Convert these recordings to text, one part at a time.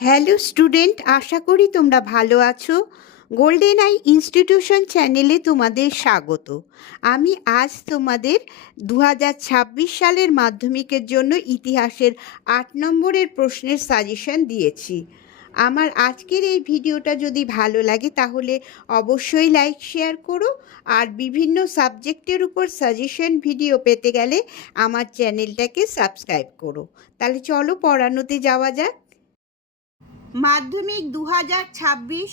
Hello student, আশা করি তোমরা ভালো আছো। গোল্ডেন আই ইনস্টিটিউশন চ্যানেলে তোমাদের স্বাগত। আমি আজ তোমাদের 2026 সালের মাধ্যমিকের জন্য ইতিহাসের 8 নম্বরের প্রশ্নের সাজেশন দিয়েছি। আমার আজকের এই ভিডিওটা যদি ভালো লাগে তাহলে অবশ্যই লাইক শেয়ার করো, আর বিভিন্ন সাবজেক্টের উপর সাজেশন ভিডিও পেতে গেলে আমার চ্যানেলটাকে সাবস্ক্রাইব করো। তাহলে চলো পড়ানোতে যাওয়া যাক। মাধ্যমিক 2026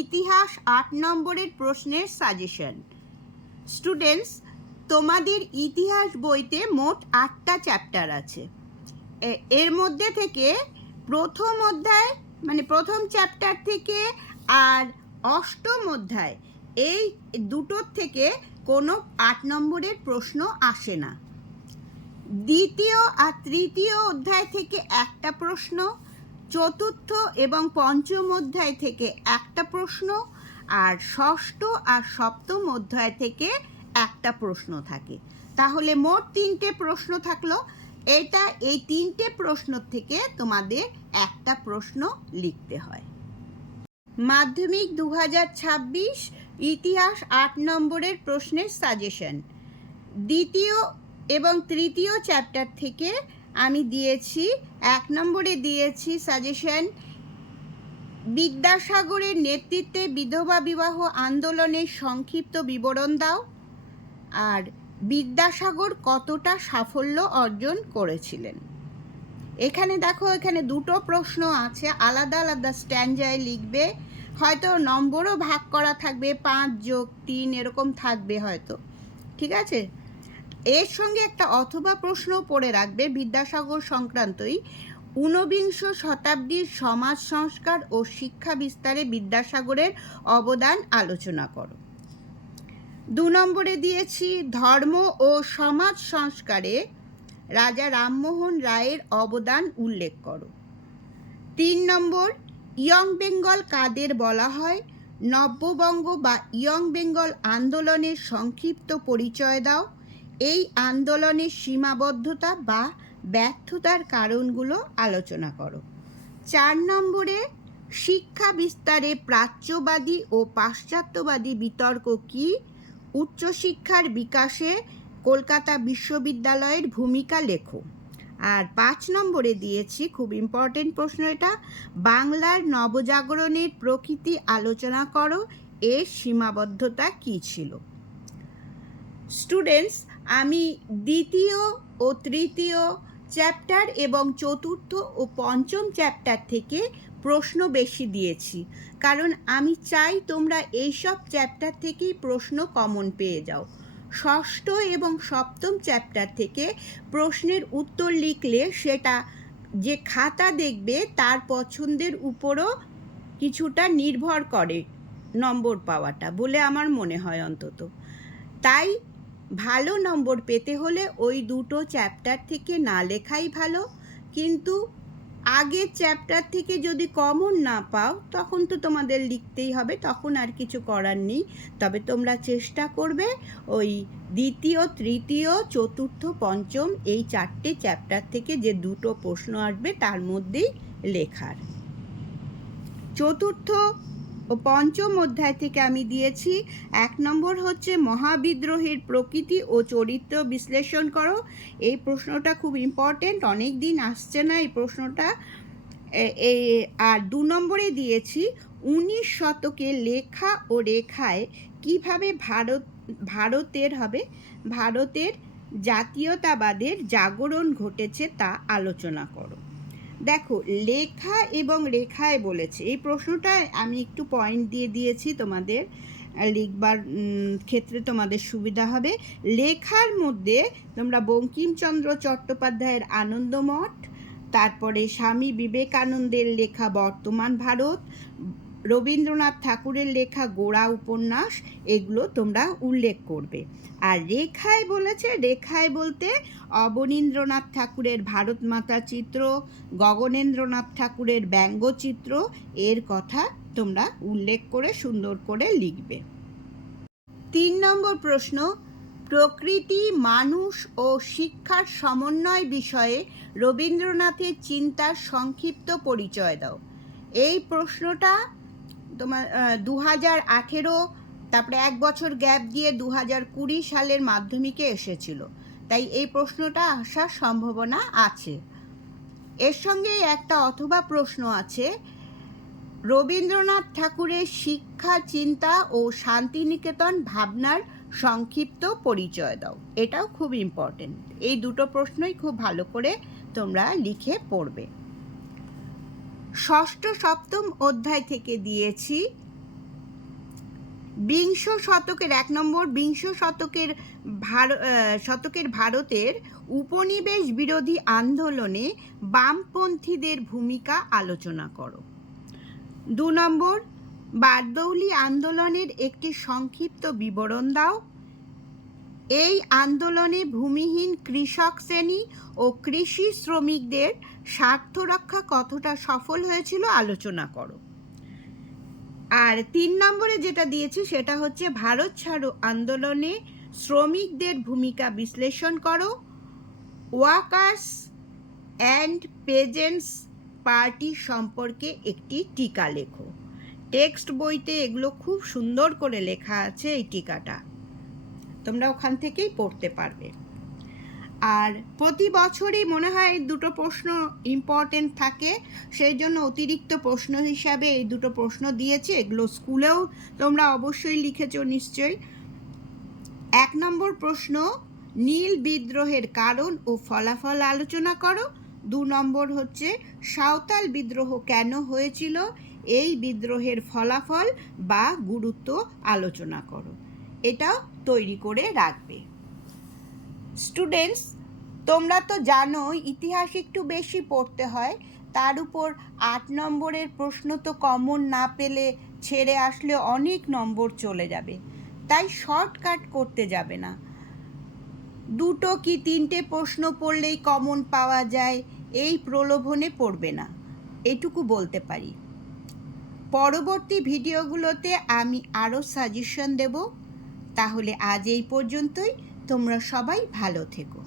ইতিহাস 8 নম্বরের প্রশ্নের সাজেশন। স্টুডেন্টস, তোমাদের ইতিহাস বইতে মোট 8টা চ্যাপ্টার আছে। এর মধ্যে থেকে প্রথম অধ্যায় মানে প্রথম চ্যাপ্টার থেকে আর অষ্টম অধ্যায়, এই দুটোর থেকে কোনো 8 নম্বরের প্রশ্ন আসে না। দ্বিতীয় আর তৃতীয় অধ্যায় থেকে একটা প্রশ্ন, চতুর্থ এবং পঞ্চম অধ্যায় থেকে একটা প্রশ্ন, আর ষষ্ঠ আর সপ্তম অধ্যায় থেকে একটা প্রশ্ন থাকে। তাহলে মোট 3টে প্রশ্ন থাকলো। এই 3টে প্রশ্ন থেকে তোমাদের একটা প্রশ্ন লিখতে হয়। মাধ্যমিক 2026 ইতিহাস 8 নম্বরের প্রশ্নের সাজেশন। দ্বিতীয় এবং তৃতীয় চ্যাপ্টার থেকে আমি দিয়েছি 1 নম্বরে দিয়েছি সাজেশন, বিদ্যাসাগরের নেতৃত্বে বিধবা বিবাহ আন্দোলনের সংক্ষিপ্ত বিবরণ দাও, আর বিদ্যাসাগর কতটা সাফল্য অর্জন করেছিলেন। এখানে দেখো, এখানে দুটো প্রশ্ন আছে, আলাদা আলাদা স্ট্যান্ডায় লিখবে। হয়তো নম্বরও ভাগ করা থাকবে, 5 + 3 এরকম থাকবে হয়তো, ঠিক আছে। এর সঙ্গে একটা অথবা প্রশ্ন পড়ে রাখবে বিদ্যাসাগর সংক্রান্তই, ঊনবিংশ শতাব্দীর সমাজ সংস্কার ও শিক্ষা বিস্তারে বিদ্যাসাগরের অবদান আলোচনা করো। 2 নম্বরে দিয়েছি ধর্ম ও সমাজ সংস্কারে রাজা রামমোহন রায়ের অবদান উল্লেখ করো। 3 নম্বর, ইয়ং বেঙ্গল কাদের বলা হয়, নব্যবঙ্গ বা ইয়ং বেঙ্গল আন্দোলনের সংক্ষিপ্ত পরিচয় দাও, এই আন্দোলনের সীমাবদ্ধতা বা ব্যর্থতার কারণগুলো আলোচনা করো। 4 নম্বরে, শিক্ষা বিস্তারে প্রাচ্যবাদী ও পাশ্চাত্যবাদী বিতর্ক কি, উচ্চশিক্ষার বিকাশে কলকাতা বিশ্ববিদ্যালয়ের ভূমিকা লেখো। আর 5 নম্বরে দিয়েছি, খুব ইম্পর্টেন্ট প্রশ্ন এটা, বাংলার নবজাগরণের প্রকৃতি আলোচনা করো, এর সীমাবদ্ধতা কী ছিল। স্টুডেন্টস, আমি দ্বিতীয় ও তৃতীয় চ্যাপ্টার এবং চতুর্থ ও পঞ্চম চ্যাপ্টার থেকে প্রশ্ন বেশি দিয়েছি, কারণ আমি চাই তোমরা এইসব চ্যাপ্টার থেকেই প্রশ্ন কমন পেয়ে যাও। ষষ্ঠ এবং সপ্তম চ্যাপ্টার থেকে প্রশ্নের উত্তর লিখলে সেটা যে খাতা দেখবে তার পছন্দের উপরও কিছুটা নির্ভর করে নম্বর পাওয়াটা বলে আমার মনে হয় অন্তত। তাই ভালো নম্বর পেতে হলে ওই দুটো চ্যাপ্টার থেকে না লেখাই ভালো, কিন্তু আগের চ্যাপ্টার থেকে যদি কমন না পাও তখন তো তোমাদের লিখতেই হবে, তখন আর কিছু করার নেই। তবে তোমরা চেষ্টা করবে ওই দ্বিতীয়, তৃতীয়, চতুর্থ, পঞ্চম এই 4টে চ্যাপ্টার থেকে যে দুটো প্রশ্ন আসবে তার মধ্যেই লেখার। চতুর্থ ও পঞ্চম অধ্যায় থেকে আমি দিয়েছি 1 নম্বর হচ্ছে মহাবিদ্রোহের প্রকৃতি ও চরিত্র বিশ্লেষণ করো। এই প্রশ্নটা খুব ইম্পর্টেন্ট, অনেক দিন আসছে না এই প্রশ্নটা। আর 2 নম্বরে দিয়েছি 19 শতকে লেখা ও রেখায় কিভাবে ভারতের জাতীয়তাবাদের জাগরণ ঘটেছে তা আলোচনা করো। দেখো, লেখা এবং রেখায় বলেছে, এই প্রশ্নটা আমি একটু পয়েন্ট দিয়ে দিয়েছি, তোমাদের লিখবার ক্ষেত্রে তোমাদের সুবিধা হবে। লেখার মধ্যে তোমরা বঙ্কিমচন্দ্র চট্টোপাধ্যায়ের আনন্দমঠ, তারপরে স্বামী বিবেকানন্দের লেখা বর্তমান ভারত, রবীন্দ্রনাথ ঠাকুরের লেখা গোড়া উপন্যাস, এগুলো তোমরা উল্লেখ করবে। আর রেখায় বলেছে, রেখায় বলতে অবনীন্দ্রনাথ ঠাকুরের ভারত মাতা চিত্র, গগনেন্দ্রনাথ ঠাকুরের ব্যঙ্গচিত্র, এর কথা তোমরা উল্লেখ করে সুন্দর করে লিখবে। 3 নম্বর প্রশ্ন, প্রকৃতি, মানুষ ও শিক্ষার সমন্বয় বিষয়ে রবীন্দ্রনাথের চিন্তার সংক্ষিপ্ত পরিচয় দাও। এই প্রশ্নটা তোমার 2018, তারপরে 1 বছর গ্যাপ দিয়ে 2020 সালের মাধ্যমিকে এসেছিল, তাই এই প্রশ্নটা আসার সম্ভাবনা আছে। এর সঙ্গে একটা অথবা প্রশ্ন আছে, রবীন্দ্রনাথ ঠাকুরের শিক্ষা, চিন্তা ও শান্তিনিকেতন ভাবনার সংক্ষিপ্ত পরিচয় দাও। এটাও খুব ইম্পর্টেন্ট। এই দুটো প্রশ্নই খুব ভালো করে তোমরা লিখে পড়বে। ষষ্ঠ সপ্তম অধ্যায় থেকে দিয়েছি বিংশ শতকের 1 নম্বর, বিংশ শতকের ভারতের উপনিবেশ বিরোধী আন্দোলনে বামপন্থীদের ভূমিকা আলোচনা করো। 2 নম্বর, বারদৌলি আন্দোলনের একটি সংক্ষিপ্ত বিবরণ দাও। এই আন্দোলনে ভূমিহীন কৃষক শ্রেণী ও কৃষি শ্রমিকদের স্বার্থ রক্ষা কতটা সফল হয়েছিল আলোচনা করো। আর 3 নম্বরে যেটা দিয়েছি সেটা হচ্ছে ভারত ছাড়ো আন্দোলনে শ্রমিকদের ভূমিকা বিশ্লেষণ করো। ওয়ার্কার্স অ্যান্ড পেজেন্টস পার্টি সম্পর্কে একটি টিকা লেখো। টেক্সট বইতে এগুলো খুব সুন্দর করে লেখা আছে, এই টিকাটা তোমরা ওখান থেকেই পড়তে পারবে। আর প্রতি বছরই মনে হয় দুটো প্রশ্ন ইম্পর্টেন্ট থাকে, সেই জন্য অতিরিক্ত প্রশ্ন হিসাবে এই দুটো প্রশ্ন দিয়েছি। এগুলো স্কুলেও তোমরা অবশ্যই লিখেছো নিশ্চয়ই। 1 নম্বর প্রশ্ন, নীল বিদ্রোহের কারণ ও ফলাফল আলোচনা করো। 2 নম্বর হচ্ছে সাঁওতাল বিদ্রোহ কেন হয়েছিল, এই বিদ্রোহের ফলাফল বা গুরুত্ব আলোচনা করো। এটা তৈরি করে রাখবে। স্টুডেন্টস, তোমরা তো জানো ইতিহাস একটু বেশি পড়তে হয়, তার উপর 8 নম্বরের প্রশ্ন তো কমন না পেলে ছেড়ে আসলে অনেক নম্বর চলে যাবে, তাই শর্টকাট করতে যাবে না। 2 কি 3টে প্রশ্ন পড়লেই কমন পাওয়া যায় এই প্রলোভনে পড়বে না, এটুকু বলতে পারি। পরবর্তী ভিডিওগুলোতে আমি আরও সাজেশন দেব। তাহলে আজ এই পর্যন্তই। তোমরা সবাই ভালো থেকো।